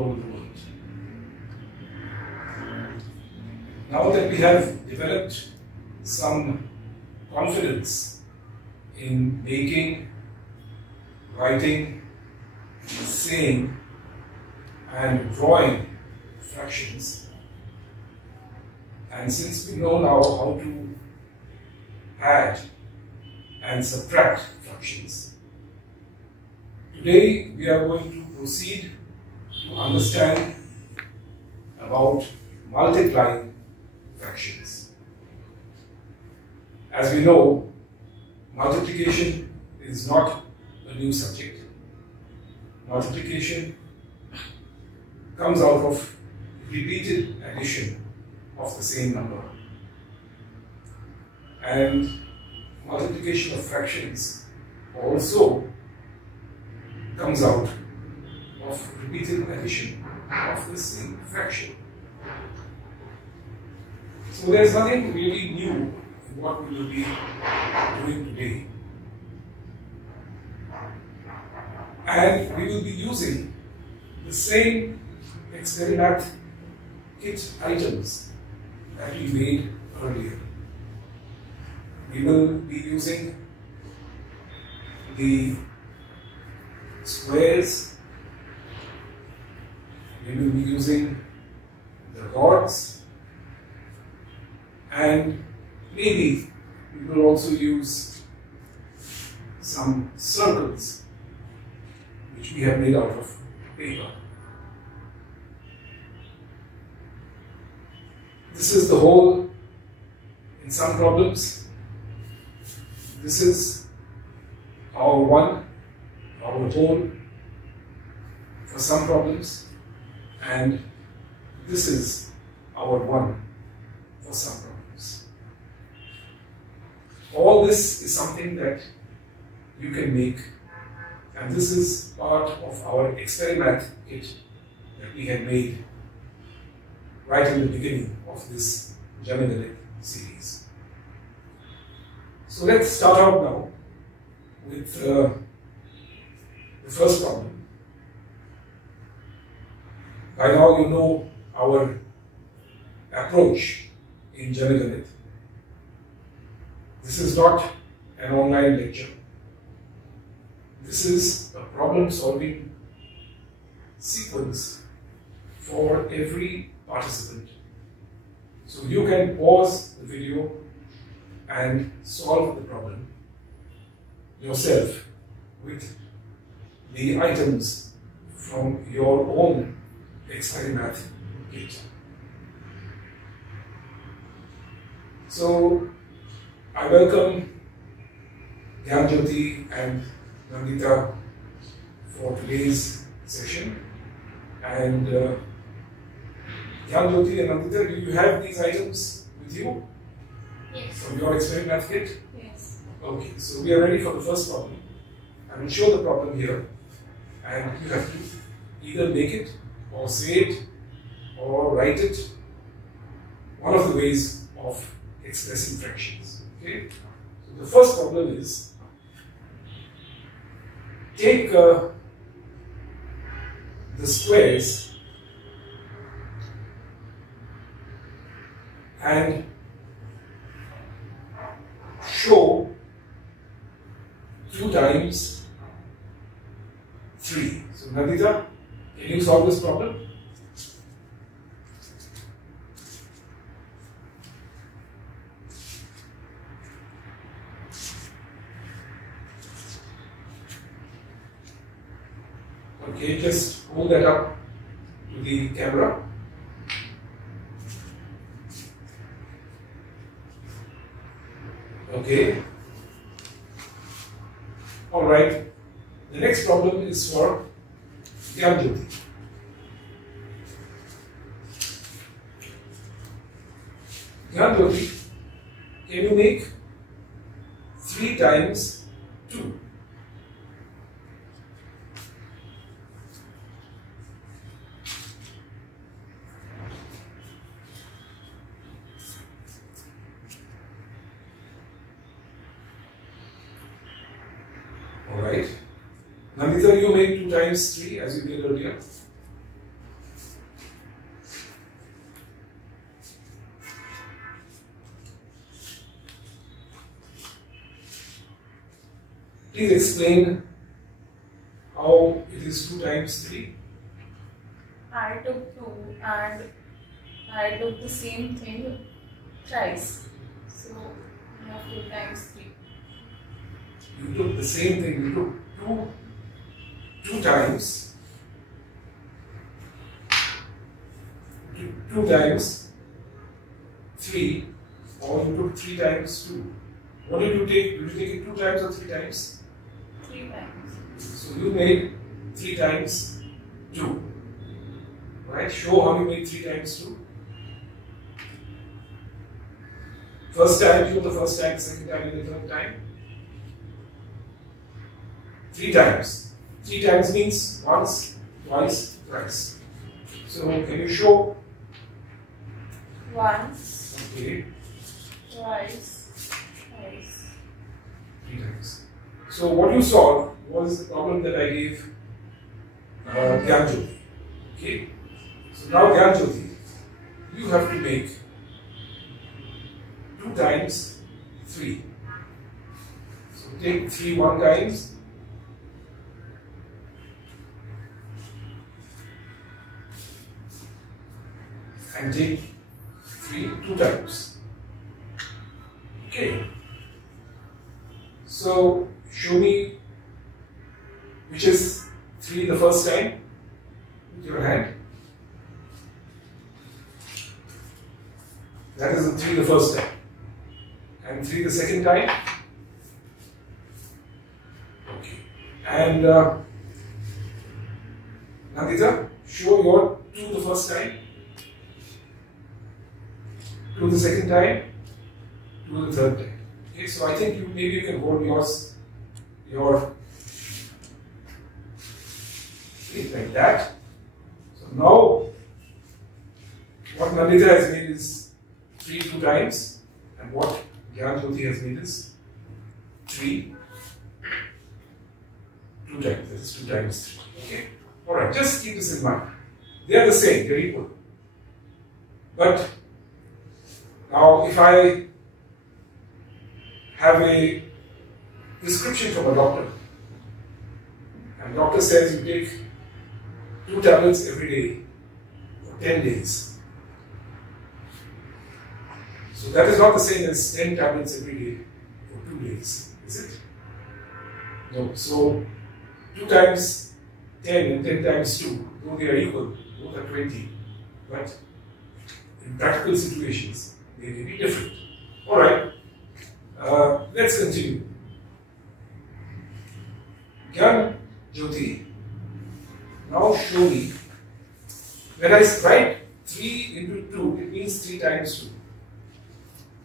over the world. Now that we have developed some confidence in making, writing, saying and drawing fractions, and since we know now how to add and subtract fractions, today we are going to proceed to understand about multiplying fractions. As we know, multiplication is not a new subject. Multiplication comes out of repeated addition of the same number. And multiplication of fractions also comes out of repeated addition of the same fraction. So there is nothing really new in what we will be doing today. And we will be using the same experiment kit items that we made earlier. We will be using the squares, we will be using the rods, and maybe we will also use some circles which we have made out of paper. This is the whole in some problems. This is our one, our whole for some problems, and this is our one for some problems. All this is something that you can make, and this is part of our experiment kit that we had made right in the beginning of this Janaganit series. So let's start out now with the first problem. By now you know our approach in Janaganit. This is not an online lecture. This is a problem-solving sequence for every participant. So you can pause the video and solve the problem yourself with the items from your own experiment kit. So I welcome Jyoti and Navnirmiti for today's session. And Jyoti and Navnirmiti, do you have these items with you? Yes. From your experiment kit? Yes. Okay, so we are ready for the first problem. I will show the problem here, and you have to either make it, or say it, or write it. One of the ways of expressing fractions. Okay? So the first problem is, take the squares and show 2 times 3. So Navnirmiti, can you solve this problem? Okay, just hold that up to the camera. Okay. All right. The next problem is for Jyoti. Jyoti, can you make 3 times 2? Alright. Navnirmiti, you make 2 times 3 as you did earlier. please explain how it is 2 times 3. I took 2 and I took the same thing thrice. So I have 2 times 3. You took the same thing, you took 2 times 2 times 3, or you took 3 times 2. What did you take? Did you take it 2 times or 3 times? 3 times. So you made 3 times 2. Right? Show how you made 3 times 2. First time, show the first time, second time, and the third time. 3 times. 3 times means once, twice, thrice. So can you show? Once. Okay. Twice. Twice. 3 times. So what you solved was the problem that I gave Gyanjoti. Okay. So now Gyanjoti, you have to make 2 times 3. So take 3 1 times. And take 3 2 times. Okay. So show me which is 3 the first time with your hand. That is the 3 the first time. And 3 the second time. Okay. And Nandita, show your 2 the first time. 2 the second time, 2 the third time. Okay, so I think maybe you can hold your feet like that. So now what Nandita has made is 3 2 times, and what Gyanjoti has made is 3 2 times. That is 2 times 3. Okay? Alright, just keep this in mind. They are the same, they are equal. But now, if I have a prescription from a doctor, and doctor says you take 2 tablets every day for 10 days. So that is not the same as 10 tablets every day for 2 days, is it? No. So 2 times 10 and 10 times 2, though they are equal, both are 20. But in practical situations, they may be different. Alright, let's continue. Gyanjoti, now show me, when I write 3 into 2, it means 3 times 2.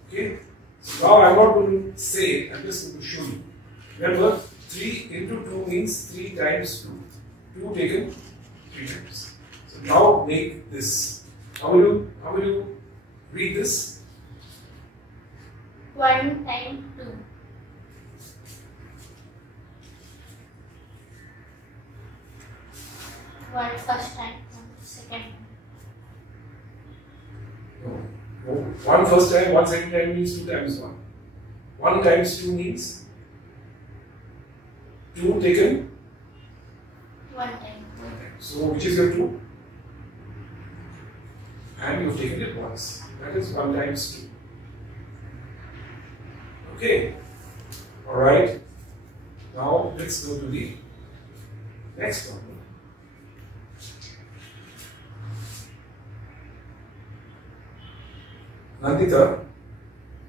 Okay, so now I'm not going to say it, I'm just going to show you. Remember, 3 into 2 means 3 times 2. 2 taken 3 times. So now make this. How will you read this? 1 times 2. 1 first time, 1 second time. No. 1 first time, 1 second time means 2 times 1. 1 times 2 means 2 taken 1 time. So which is your 2? And you've taken it once. That is 1 times 2. Okay. Alright. Now let's go to the next problem. Nandita,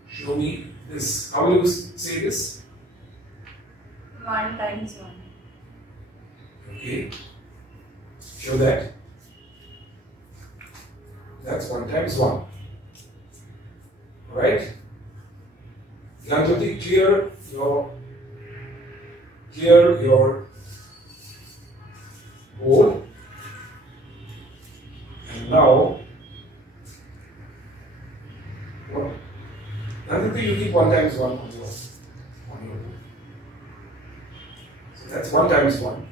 show me this. How will you say this? 1 times 1. Okay. Show that. That's 1 times 1. Alright? Gyanjoti, clear your board. And now, what? Nandita, you keep 1 times 1 on your board. So that's 1 times 1.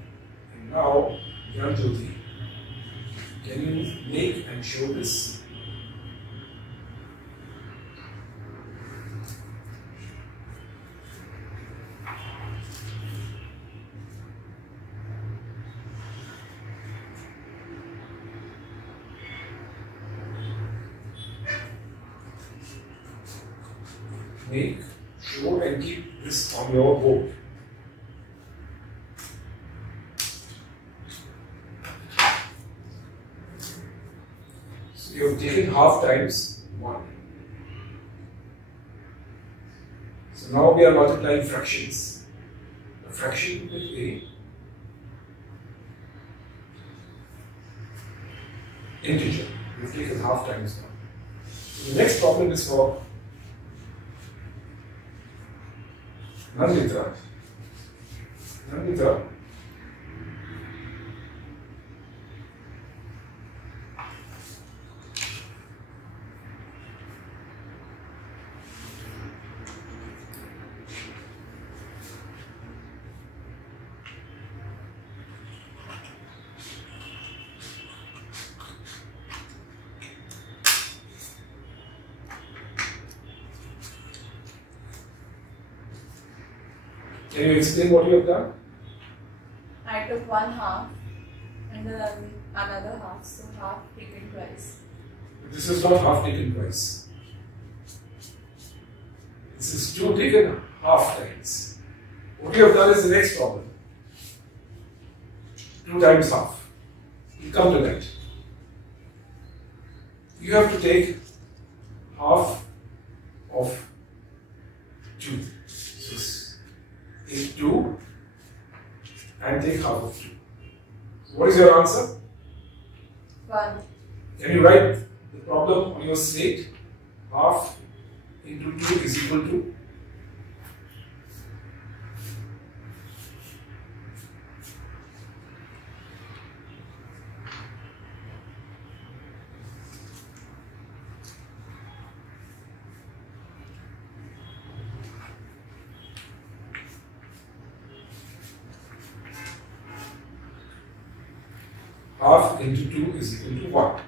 And now, Gyanjoti, can you make and show this? make sure and keep this on your board. So you have taken half times 1. So now we are multiplying fractions. A fraction with a integer. We've taken half times 1. So the next problem is for Navnirmiti. Can you explain what you have done? I took one half and then another half, so half taken twice. This is not half taken twice. This is 2 taken half times. What you have done is the next problem. 2 times half. We'll come to that. You have to take half of 2. Take 2 and take half of 2. So what is your answer? 1. Can you write the problem on your slate? Half into 2 is equal to? Half into 2 is equal to 1.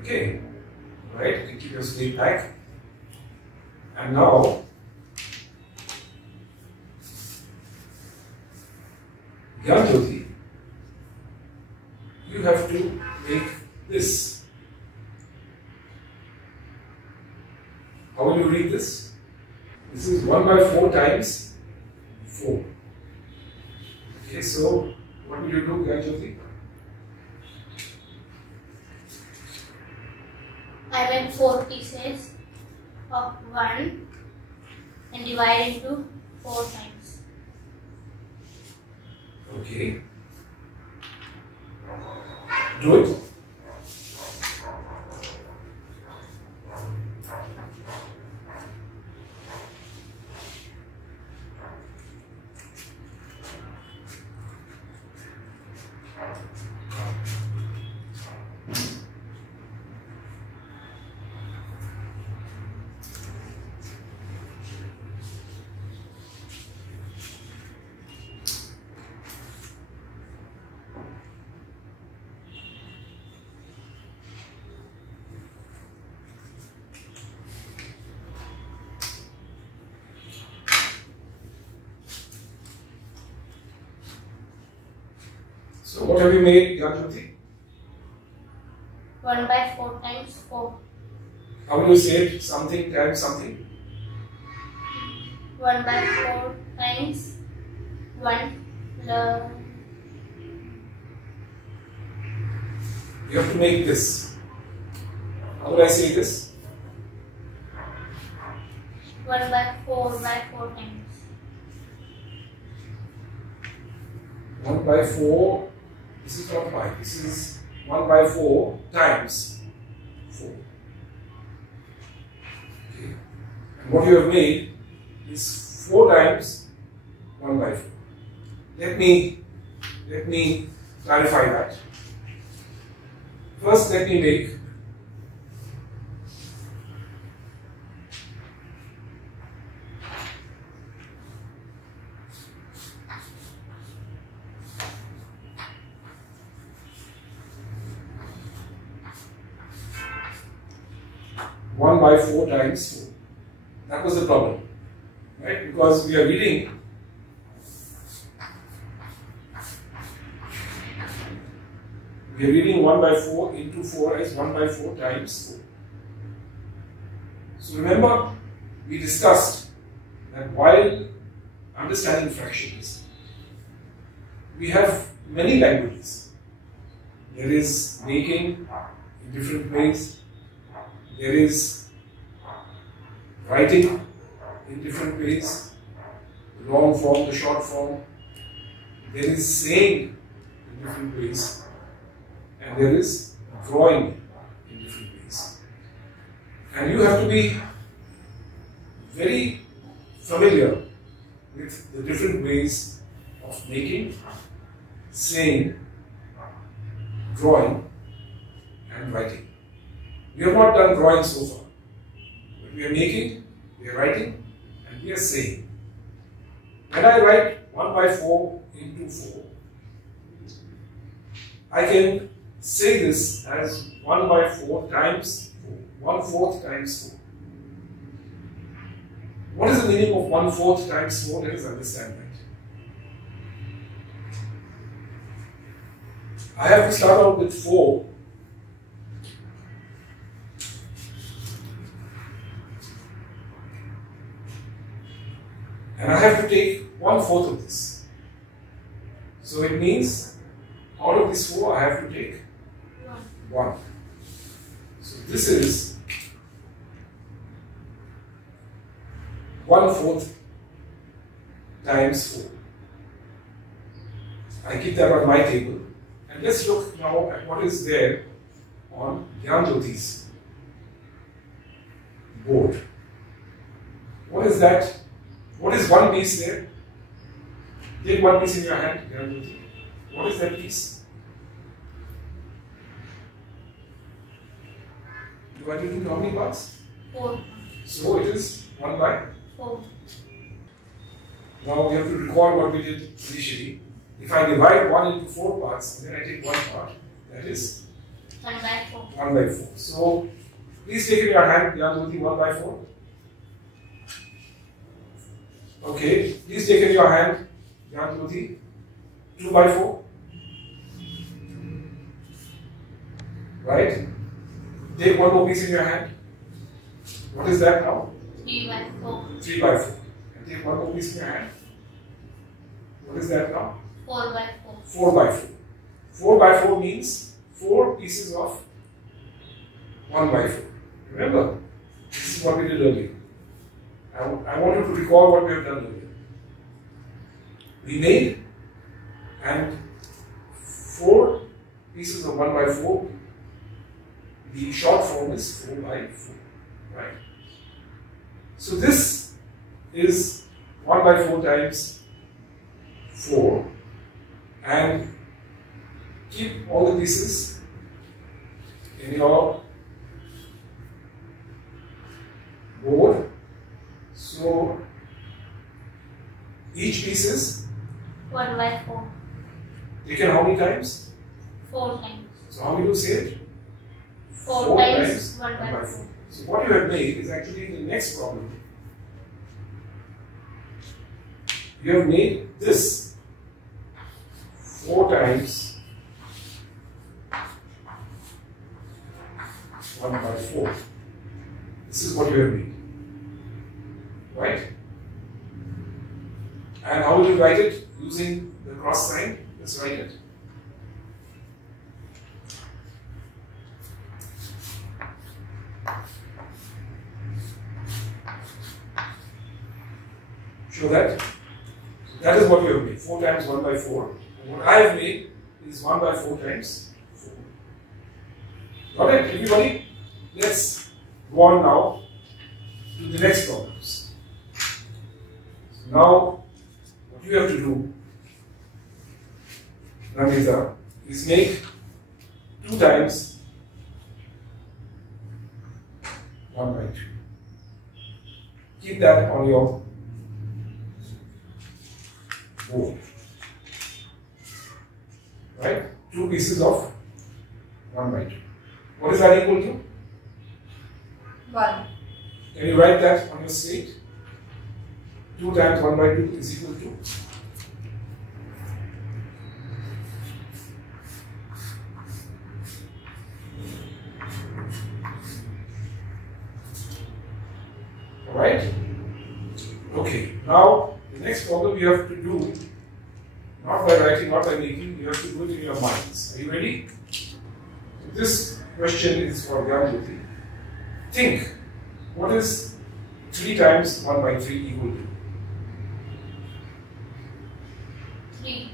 Okay, right? You keep your slate back. And now, Janaganit, you have to make this. How will you read this? This is 1 by 4 times 4. Okay, so what will you do, Janaganit? I make 4 pieces of 1 and divide into 4 times. Okay. Do it. So what have you made, Janaganit? 1 by 4 times 4. How will you say it? Something times something? 1 by 4 times 1. You have to make this. How will I say this? 1 by 4 times. 1 by 4. This is not pi. This is 1 by 4 times 4. Okay. And what you have made is 4 times 1 by 4. Let me clarify that. First, let me make 1 by 4 times 4. That was the problem, right? Because we are reading We are reading 1 by 4 into 4 as 1 by 4 times 4. So remember, we discussed that while understanding fractions, we have many languages. There is making in different ways. There is writing in different ways, the long form, the short form. There is saying in different ways, and there is drawing in different ways. And you have to be very familiar with the different ways of making, saying, drawing, and writing. We have not done drawing so far, but we are making, we are writing, and we are saying. When I write 1 by 4 into 4, I can say this as 1 by 4 times 4, 1/4 times 4. What is the meaning of 1/4 times 4? Let us understand that. I have to start out with 4. And I have to take 1/4 of this. So it means out of this 4 I have to take 1. So this is 1/4 times 4. I keep that on my table. And let's look now at what is there on Janaganit's board. What is that? What is one piece there? Take one piece in your hand, Janaganit. What is that piece? Divided into how many parts? 4. So it is 1 by 4. Now we have to recall what we did initially. If I divide 1 into 4 parts, and then I take 1 part, that is 1 by 4. 1 by 4. So please take in your hand, Janaganit, 1 by 4. Okay, please take in your hand, Janaganit, 2 by 4. Right? Take one more piece in your hand. What is that now? 3 by 4. 3 by 4. And take one more piece in your hand. What is that now? 4 by 4. 4 by 4. 4 by 4 means 4 pieces of 1 by 4. Remember, this is what we did earlier. I want you to recall what we have done earlier. We made and 4 pieces of 1 by 4. The short form is 4 by 4. Right? So this is 1 by 4 times 4. And keep all the pieces in your board. So each piece is 1 by 4. taken how many times? 4 times. So how many you saved? 4 times 1 by 4. So what you have made is actually the next problem. You have made this 4 times 1 by 4. This is what you have made. Right? And how will you write it? Using the cross sign. Let's write it. Show that. So that is what we have made. 4 times 1 by 4. And what I have made is 1 by 4 times 4. Got it, everybody? Let's go on now to the next problems. So now, what you have to do, Namita, is make 2 times 1 by 2. Keep that on your board. Right? 2 pieces of 1 by 2. What is that equal to? 1. Can you write that on your slate? 2 times 1 by 2 is equal to? Alright? Okay, now the next problem you have to do, not by writing, not by making, you have to do it in your minds. Are you ready? So this question is for Janaganit. Think, what is 3 times 1 by 3 equal to? 3.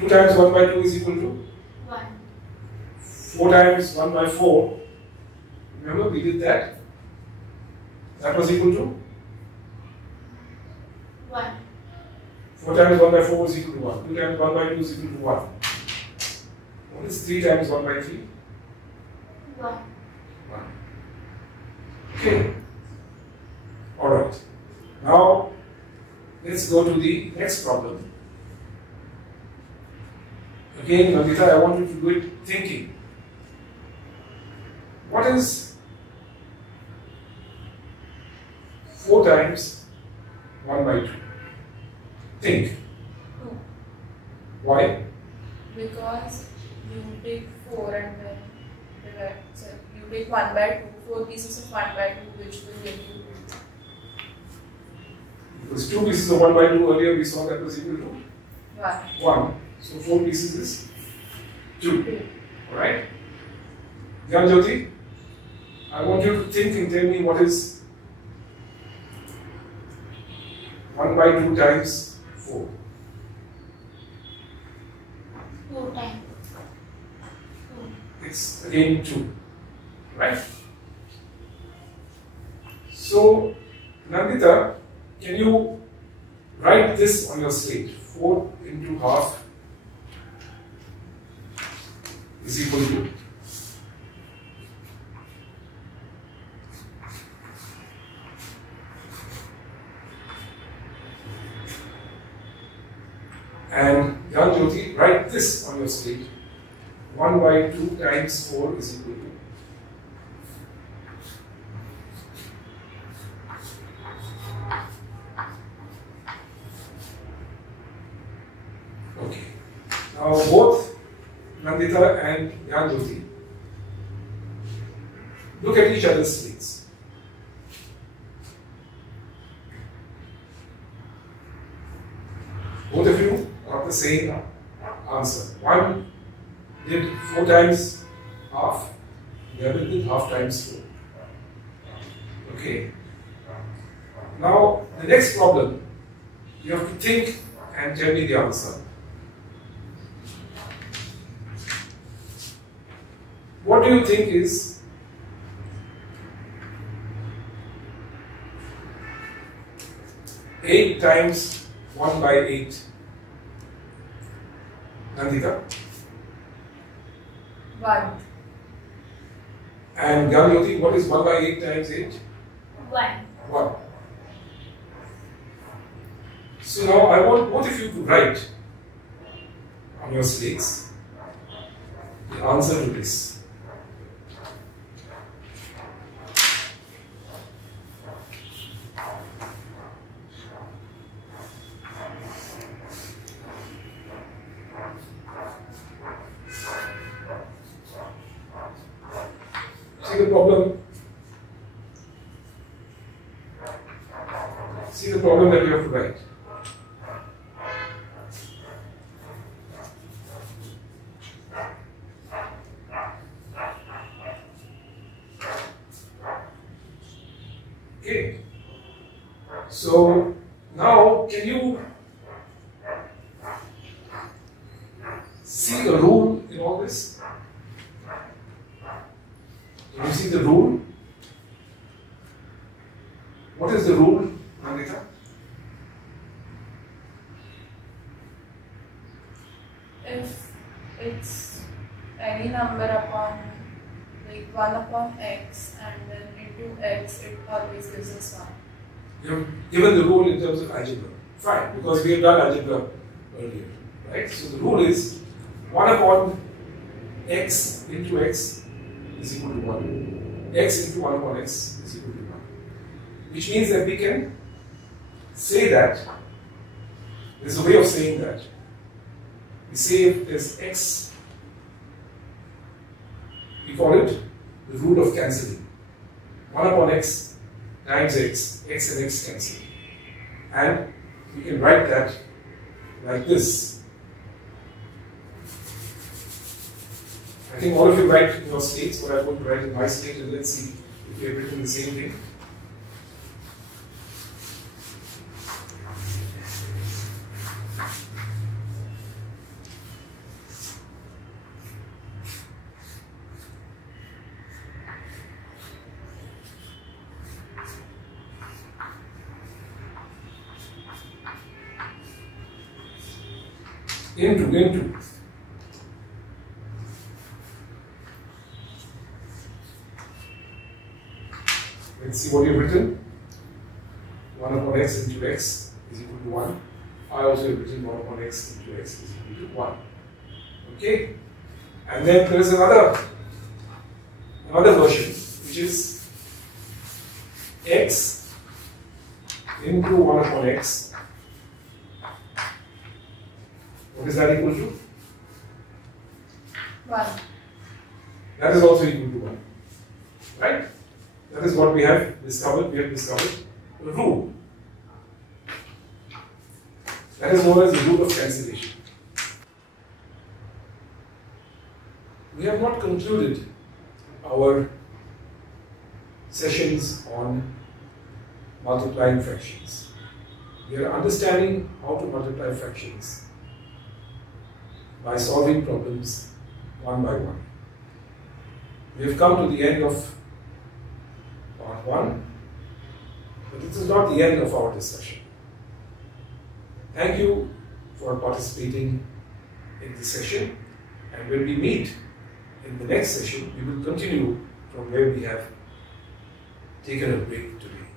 2 times 1 by 2 is equal to? 1. 4 times 1 by 4. Remember we did that? That was equal to? 1. 4 times 1 by 4 is equal to 1. 2 times 1 by 2 is equal to 1. What is 3 times 1 by 3? 1. 1. Okay. Alright. Now, let's go to the next problem. Again, Navnirmiti, I want you to do it thinking. What is 4 times 1 by 2? Think. 2. Why? Because you take 4 and then divide. So you take 1 by 2, 4 pieces of 1 by 2, which will give you 2. Because 2 pieces of 1 by 2 earlier we saw that was equal to 1. 1. So 4 pieces is 2. 2. Alright? Janaganit, I want you to think and tell me what is 1 by 2 times 4. 2 times 2. It's again 2. Right? So, Navnirmiti, can you write this on your slate? 4 into half is equal to and Janaganit, write this on your slate. 1 by 2 times 4 is equal to okay. Now both Navnirmiti and Janaganit look at each other's slates. Both of you got the same answer. One did 4 times half, the other did half times 4. Okay. Now, the next problem, you have to think and tell me the answer. What do you think is eight times 1 by 8? Nandita? 1. And Janaganit, what is 1 by 8 times 8? 1. 1. So now I want both of you to write on your slates the answer to this. See the problem? See the problem that you have to write. Okay. So now can you see the rule in all this? Can you see the rule? What is the rule, Nandita? If it's any number upon, like 1 upon x and then into x, it always gives us 1. You have given the rule in terms of algebra. Fine, because we have done algebra earlier. Right? So the rule is 1 upon x into x is equal to 1. X into 1 upon x is equal to 1. Which means that we can say that, there's a way of saying that. We say if there's x, we call it the rule of cancelling. 1 upon x times x and x cancel. And we can write that like this. I think all of you write in your states what I'm going to write in my state, and let's see if we have written the same thing. Into. Let's see what you've written. 1 upon x into x is equal to 1. I also have written 1 upon x into x is equal to 1. Okay? And then there is another version, which is x into 1 upon x. What is that equal to? 1. That is also equal to 1. Right? That is what we have discovered. We have discovered the rule. That is known as the rule of cancellation. We have not concluded our sessions on multiplying fractions. We are understanding how to multiply fractions by solving problems one by one. We have come to the end of part 1, but this is not the end of our discussion. Thank you for participating in this session, and when we meet in the next session, we will continue from where we have taken a break today.